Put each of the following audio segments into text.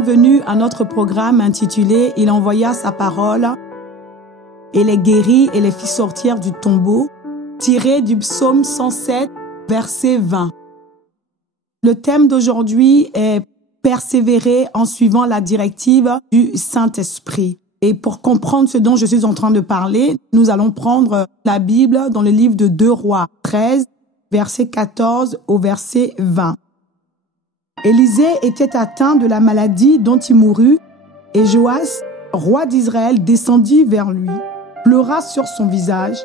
bienvenue à notre programme intitulé « Il envoya sa parole et les guérit et les fit sortir du tombeau », tiré du psaume 107, verset 20. Le thème d'aujourd'hui est « Persévérer en suivant la directive du Saint-Esprit ». Et pour comprendre ce dont je suis en train de parler, nous allons prendre la Bible dans le livre de 2 Rois 13, verset 14 au verset 20. Élisée était atteint de la maladie dont il mourut, et Joas, roi d'Israël, descendit vers lui, pleura sur son visage,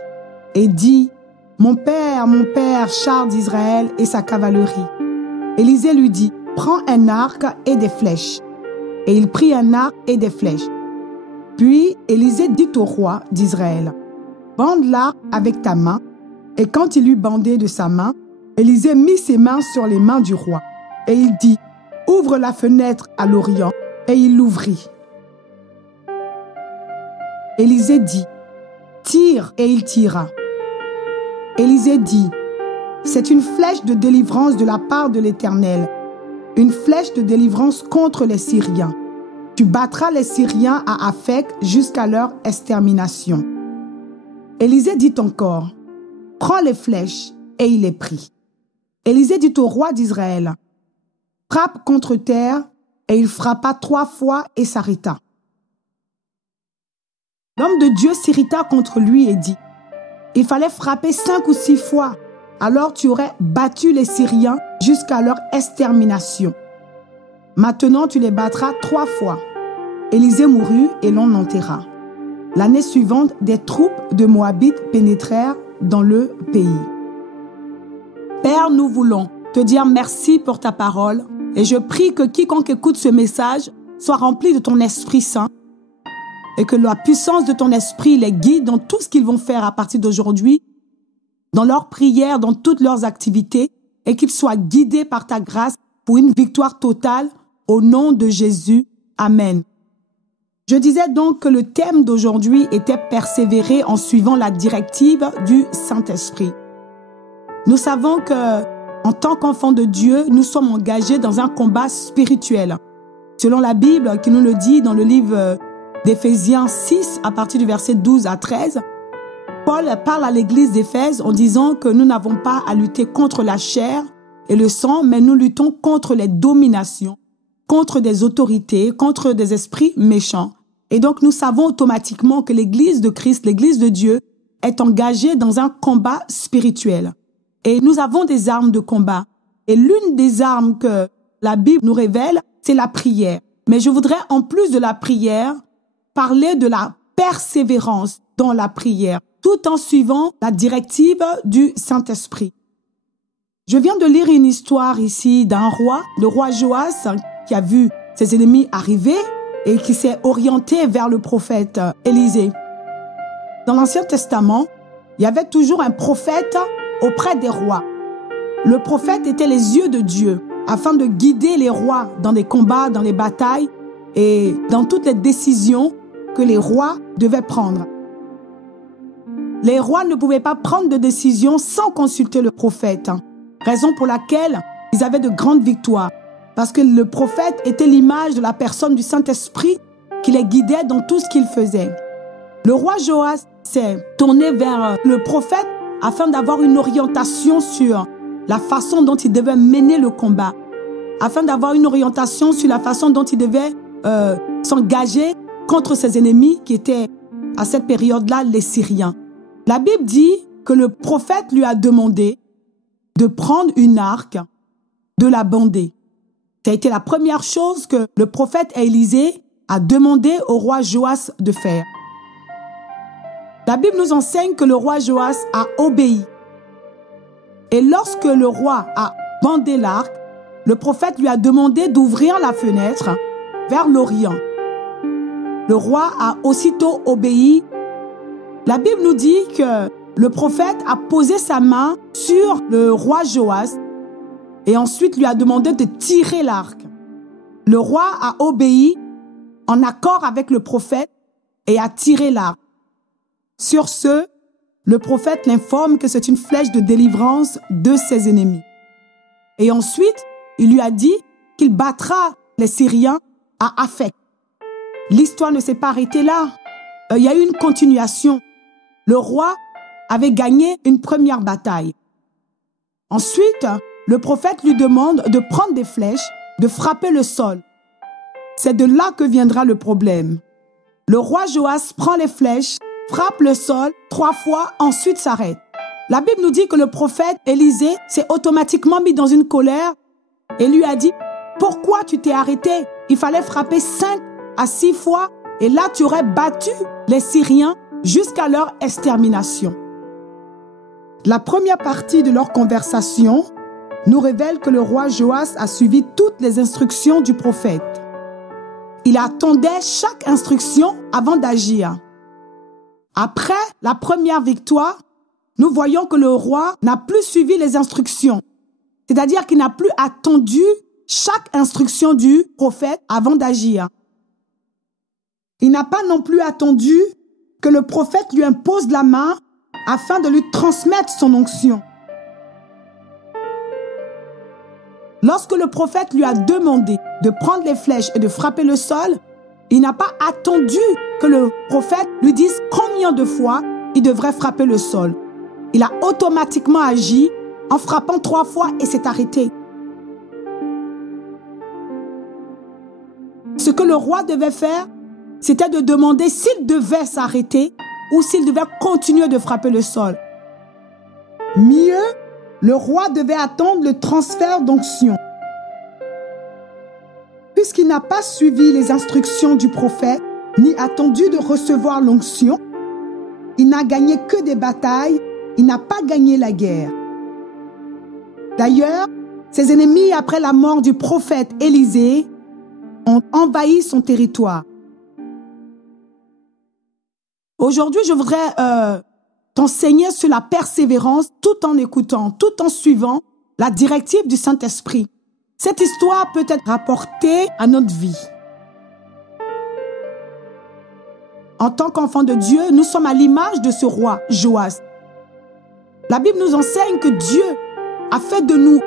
et dit « mon père, char d'Israël et sa cavalerie ». Élisée lui dit « prends un arc et des flèches ». Et il prit un arc et des flèches. Puis Élisée dit au roi d'Israël « bande l'arc avec ta main ». Et quand il eut bandé de sa main, Élisée mit ses mains sur les mains du roi. Et il dit, ouvre la fenêtre à l'Orient, et il l'ouvrit. Élisée dit, tire, et il tira. Élisée dit, c'est une flèche de délivrance de la part de l'Éternel, une flèche de délivrance contre les Syriens. Tu battras les Syriens à Aphek jusqu'à leur extermination. Élisée dit encore, prends les flèches, et il les prit. Élisée dit au roi d'Israël, frappe contre terre, et il frappa 3 fois et s'arrêta. L'homme de Dieu s'irrita contre lui et dit, il fallait frapper 5 ou 6 fois, alors tu aurais battu les Syriens jusqu'à leur extermination. Maintenant tu les battras 3 fois. Élisée mourut et l'on l'enterra. L'année suivante, des troupes de Moabites pénétrèrent dans le pays. Père, nous voulons te dire merci pour ta parole et je prie que quiconque écoute ce message soit rempli de ton Esprit Saint et que la puissance de ton Esprit les guide dans tout ce qu'ils vont faire à partir d'aujourd'hui, dans leurs prières, dans toutes leurs activités et qu'ils soient guidés par ta grâce pour une victoire totale au nom de Jésus. Amen. Je disais donc que le thème d'aujourd'hui était persévérer en suivant la directive du Saint-Esprit. Nous savons que, en tant qu'enfants de Dieu, nous sommes engagés dans un combat spirituel. Selon la Bible qui nous le dit dans le livre d'Éphésiens 6, à partir du verset 12 à 13, Paul parle à l'église d'Éphèse en disant que nous n'avons pas à lutter contre la chair et le sang, mais nous luttons contre les dominations, contre des autorités, contre des esprits méchants. Et donc nous savons automatiquement que l'église de Christ, l'église de Dieu, est engagée dans un combat spirituel. Et nous avons des armes de combat. Et l'une des armes que la Bible nous révèle, c'est la prière. Mais je voudrais, en plus de la prière, parler de la persévérance dans la prière, tout en suivant la directive du Saint-Esprit. Je viens de lire une histoire ici d'un roi, le roi Joas, qui a vu ses ennemis arriver et qui s'est orienté vers le prophète Élisée. Dans l'Ancien Testament, il y avait toujours un prophète auprès des rois. Le prophète était les yeux de Dieu afin de guider les rois dans les combats, dans les batailles et dans toutes les décisions que les rois devaient prendre. Les rois ne pouvaient pas prendre de décision sans consulter le prophète, raison pour laquelle ils avaient de grandes victoires, parce que le prophète était l'image de la personne du Saint-Esprit qui les guidait dans tout ce qu'il faisait. Le roi Joas s'est tourné vers le prophète afin d'avoir une orientation sur la façon dont il devait mener le combat, afin d'avoir une orientation sur la façon dont il devait s'engager contre ses ennemis qui étaient à cette période-là les Syriens. La Bible dit que le prophète lui a demandé de prendre une arc, de la bander. Ça a été la première chose que le prophète Élisée a demandé au roi Joas de faire. La Bible nous enseigne que le roi Joas a obéi. Et lorsque le roi a bandé l'arc, le prophète lui a demandé d'ouvrir la fenêtre vers l'Orient. Le roi a aussitôt obéi. La Bible nous dit que le prophète a posé sa main sur le roi Joas et ensuite lui a demandé de tirer l'arc. Le roi a obéi en accord avec le prophète et a tiré l'arc. Sur ce, le prophète l'informe que c'est une flèche de délivrance de ses ennemis. Et ensuite, il lui a dit qu'il battra les Syriens à Aphek. L'histoire ne s'est pas arrêtée là. Il y a eu une continuation. Le roi avait gagné une première bataille. Ensuite, le prophète lui demande de prendre des flèches, de frapper le sol. C'est de là que viendra le problème. Le roi Joas prend les flèches, frappe le sol 3 fois, ensuite s'arrête. La Bible nous dit que le prophète Élisée s'est automatiquement mis dans une colère et lui a dit « Pourquoi tu t'es arrêté? Il fallait frapper 5 à 6 fois et là tu aurais battu les Syriens jusqu'à leur extermination. » La première partie de leur conversation nous révèle que le roi Joas a suivi toutes les instructions du prophète. Il attendait chaque instruction avant d'agir. Après la première victoire, nous voyons que le roi n'a plus suivi les instructions. C'est-à-dire qu'il n'a plus attendu chaque instruction du prophète avant d'agir. Il n'a pas non plus attendu que le prophète lui impose la main afin de lui transmettre son onction. Lorsque le prophète lui a demandé de prendre les flèches et de frapper le sol, il n'a pas attendu que le prophète lui dise combien de fois il devrait frapper le sol. Il a automatiquement agi en frappant 3 fois et s'est arrêté. Ce que le roi devait faire, c'était de demander s'il devait s'arrêter ou s'il devait continuer de frapper le sol. Mieux, le roi devait attendre le transfert d'onction. Puisqu'il n'a pas suivi les instructions du prophète, ni attendu de recevoir l'onction, il n'a gagné que des batailles, il n'a pas gagné la guerre. D'ailleurs, ses ennemis, après la mort du prophète Élisée, ont envahi son territoire. Aujourd'hui, je voudrais t'enseigner sur la persévérance tout en écoutant, tout en suivant la directive du Saint-Esprit. Cette histoire peut être rapportée à notre vie. En tant qu'enfants de Dieu, nous sommes à l'image de ce roi Joas. La Bible nous enseigne que Dieu a fait de nous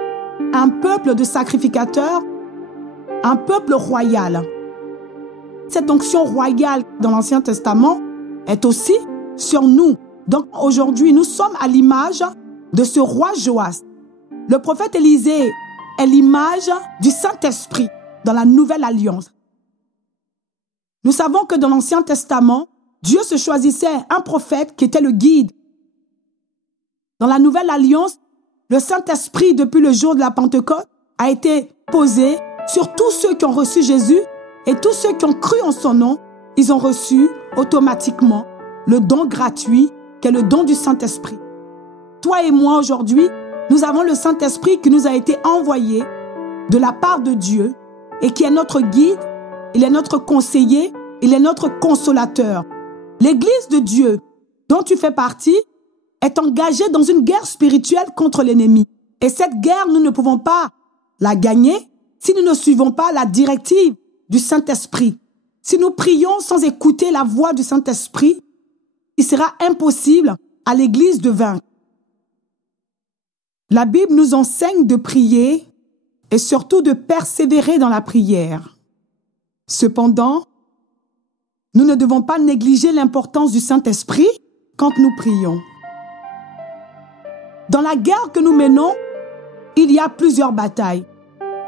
un peuple de sacrificateurs, un peuple royal. Cette onction royale dans l'Ancien Testament est aussi sur nous. Donc aujourd'hui, nous sommes à l'image de ce roi Joas. Le prophète Élisée est l'image du Saint-Esprit dans la Nouvelle Alliance. Nous savons que dans l'Ancien Testament, Dieu se choisissait un prophète qui était le guide. Dans la Nouvelle Alliance, le Saint-Esprit, depuis le jour de la Pentecôte, a été posé sur tous ceux qui ont reçu Jésus et tous ceux qui ont cru en son nom. Ils ont reçu automatiquement le don gratuit qui est le don du Saint-Esprit. Toi et moi aujourd'hui, nous avons le Saint-Esprit qui nous a été envoyé de la part de Dieu et qui est notre guide, il est notre conseiller, il est notre consolateur. L'Église de Dieu dont tu fais partie est engagée dans une guerre spirituelle contre l'ennemi. Et cette guerre, nous ne pouvons pas la gagner si nous ne suivons pas la directive du Saint-Esprit. Si nous prions sans écouter la voix du Saint-Esprit, il sera impossible à l'Église de vaincre. La Bible nous enseigne de prier et surtout de persévérer dans la prière. Cependant, nous ne devons pas négliger l'importance du Saint-Esprit quand nous prions. Dans la guerre que nous menons, il y a plusieurs batailles.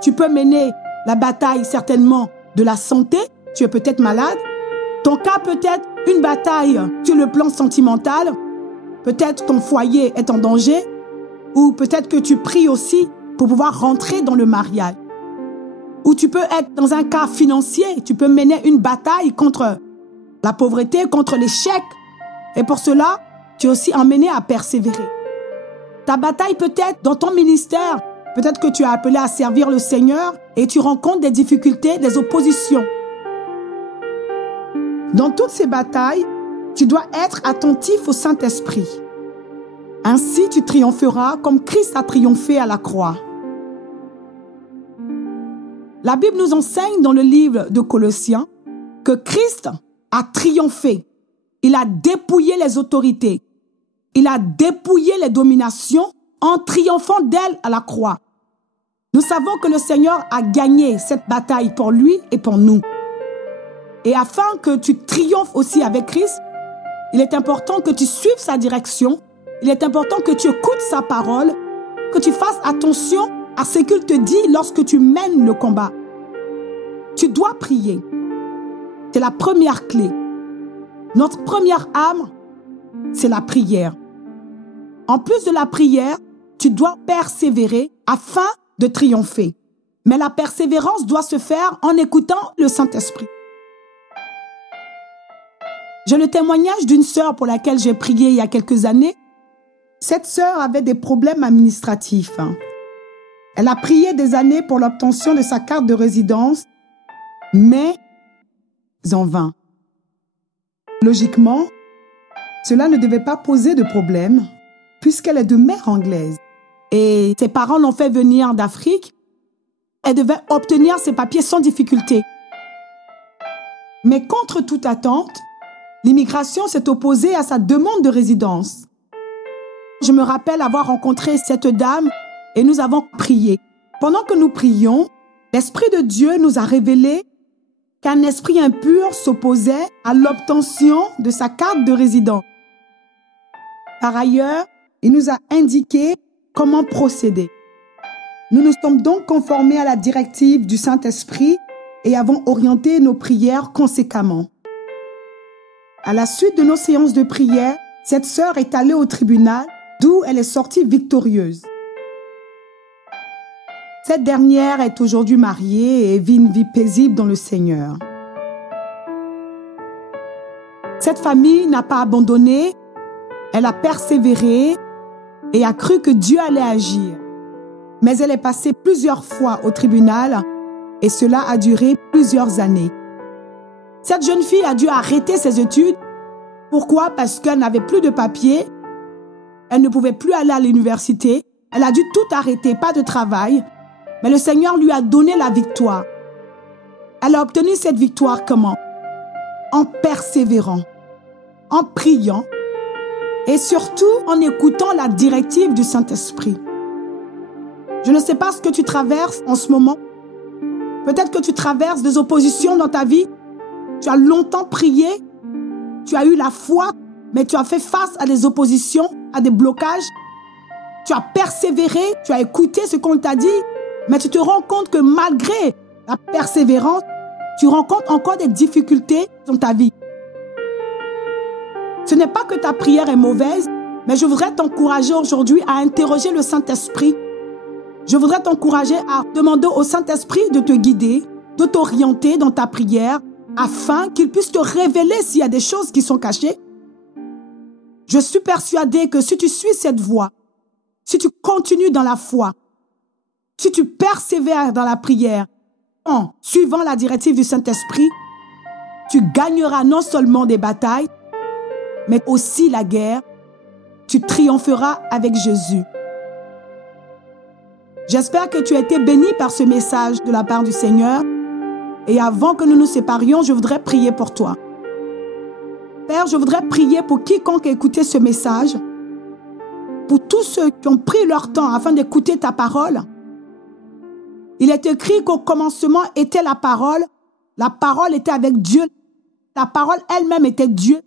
Tu peux mener la bataille certainement de la santé, tu es peut-être malade. Ton cas peut être une bataille sur le plan sentimental. Peut-être ton foyer est en danger. Ou peut-être que tu pries aussi pour pouvoir rentrer dans le mariage. Ou tu peux être dans un cas financier. Tu peux mener une bataille contre la pauvreté, contre l'échec. Et pour cela, tu es aussi emmené à persévérer. Ta bataille peut être dans ton ministère. Peut-être que tu es appelé à servir le Seigneur et tu rencontres des difficultés, des oppositions. Dans toutes ces batailles, tu dois être attentif au Saint-Esprit. Ainsi, tu triompheras comme Christ a triomphé à la croix. La Bible nous enseigne dans le livre de Colossiens que Christ a triomphé. Il a dépouillé les autorités. Il a dépouillé les dominations en triomphant d'elles à la croix. Nous savons que le Seigneur a gagné cette bataille pour lui et pour nous. Et afin que tu triomphes aussi avec Christ, il est important que tu suives sa direction. Il est important que tu écoutes sa parole, que tu fasses attention à ce qu'il te dit lorsque tu mènes le combat. Tu dois prier. C'est la première clé. Notre première arme, c'est la prière. En plus de la prière, tu dois persévérer afin de triompher. Mais la persévérance doit se faire en écoutant le Saint-Esprit. J'ai le témoignage d'une sœur pour laquelle j'ai prié il y a quelques années. Cette sœur avait des problèmes administratifs. Elle a prié des années pour l'obtention de sa carte de résidence, mais en vain. Logiquement, cela ne devait pas poser de problème puisqu'elle est de mère anglaise. Et ses parents l'ont fait venir d'Afrique. Elle devait obtenir ses papiers sans difficulté. Mais contre toute attente, l'immigration s'est opposée à sa demande de résidence. Je me rappelle avoir rencontré cette dame et nous avons prié. Pendant que nous prions, l'Esprit de Dieu nous a révélé qu'un esprit impur s'opposait à l'obtention de sa carte de résident. Par ailleurs, il nous a indiqué comment procéder. Nous nous sommes donc conformés à la directive du Saint-Esprit et avons orienté nos prières conséquemment. À la suite de nos séances de prière, cette sœur est allée au tribunal, d'où elle est sortie victorieuse. Cette dernière est aujourd'hui mariée et vit une vie paisible dans le Seigneur. Cette famille n'a pas abandonné, elle a persévéré et a cru que Dieu allait agir. Mais elle est passée plusieurs fois au tribunal et cela a duré plusieurs années. Cette jeune fille a dû arrêter ses études. Pourquoi? Parce qu'elle n'avait plus de papier, elle ne pouvait plus aller à l'université, elle a dû tout arrêter, pas de travail. Mais le Seigneur lui a donné la victoire. Elle a obtenu cette victoire comment? En persévérant, en priant et surtout en écoutant la directive du Saint-Esprit. Je ne sais pas ce que tu traverses en ce moment. Peut-être que tu traverses des oppositions dans ta vie. Tu as longtemps prié, tu as eu la foi, mais tu as fait face à des oppositions, à des blocages. Tu as persévéré, tu as écouté ce qu'on t'a dit. Mais tu te rends compte que malgré la persévérance, tu rencontres encore des difficultés dans ta vie. Ce n'est pas que ta prière est mauvaise, mais je voudrais t'encourager aujourd'hui à interroger le Saint-Esprit. Je voudrais t'encourager à demander au Saint-Esprit de te guider, de t'orienter dans ta prière, afin qu'il puisse te révéler s'il y a des choses qui sont cachées. Je suis persuadée que si tu suis cette voie, si tu continues dans la foi, si tu persévères dans la prière, en suivant la directive du Saint-Esprit, tu gagneras non seulement des batailles, mais aussi la guerre. Tu triompheras avec Jésus. J'espère que tu as été béni par ce message de la part du Seigneur. Et avant que nous nous séparions, je voudrais prier pour toi. Père, je voudrais prier pour quiconque a écouté ce message, pour tous ceux qui ont pris leur temps afin d'écouter ta parole. Il est écrit qu'au commencement était la parole était avec Dieu, la parole elle-même était Dieu.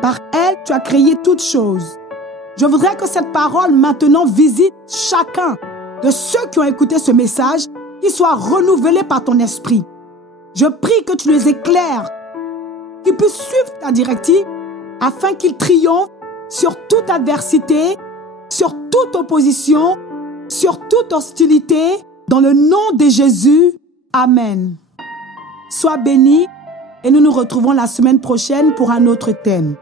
Par elle, tu as créé toutes choses. Je voudrais que cette parole maintenant visite chacun de ceux qui ont écouté ce message, qu'ils soient renouvelés par ton esprit. Je prie que tu les éclaires, qu'ils puissent suivre ta directive afin qu'ils triomphent sur toute adversité, sur toute opposition, sur toute hostilité. Dans le nom de Jésus, Amen. Sois béni et nous nous retrouvons la semaine prochaine pour un autre thème.